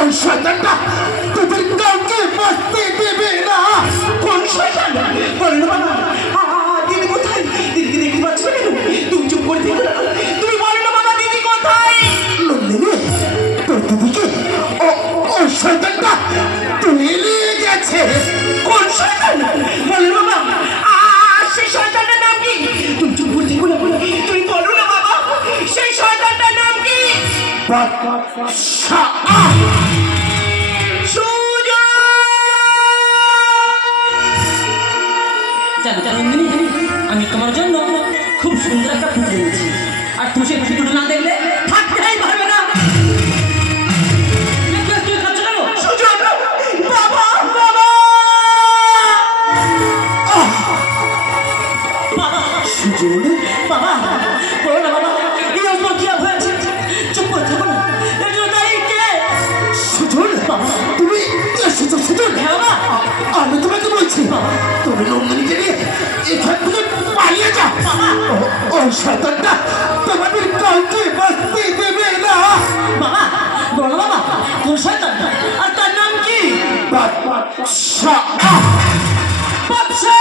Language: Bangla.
ওই শয়তানটা তোদের কাউকে বাঁচতে দেবে না। কোন শয়তান? বলো বাবা, দিদি কোথায়? দিদিকে দেখতে পাচ্ছ না কেন? তুমি চুপ করে দেখো না, তুমি বলো না বাবা, দিদি কোথায়? নন্দিনী, তোর দিদিকে ওই শয়তানটা তুলে নিয়ে গেছে। কোন শয়তান? বলো বাবা, সেই শয়তানটার নাম কি? তুমি চুপ করে দেখো না, তুমি বলো না বাবা, সেই শয়তানটার নাম কি? জানো নন্দিনী, আমি তোমার জন্য খুব সুন্দর একটা ফুল এনেছি, আর তুমি সেই ফুলটা না দেখলে থাকতেই পারবে না। তুই খাচ্ছ কেন? সুজন, বাবা, বাবা, বাবা সুজন, বাবা বলো না বাবা, এই অসময় কি হয়েছে? চুপ করে থাকো না, এর জন্য দায়ী কে? সুজন, তুমি এসেছো? সুজন, হ্যাঁ বাবা। আমি তোমাকে বলছি, তুমি নন্দিনীকে নিয়ে এখান থেকে পালিয়ে যাও। ওই শয়তানটা তোমাদের কাউকে বাঁচতে দেবে না। বাবা বলো বাবা, কোন শয়তানটা আর তার নাম কি? বাদশা। বাদশা।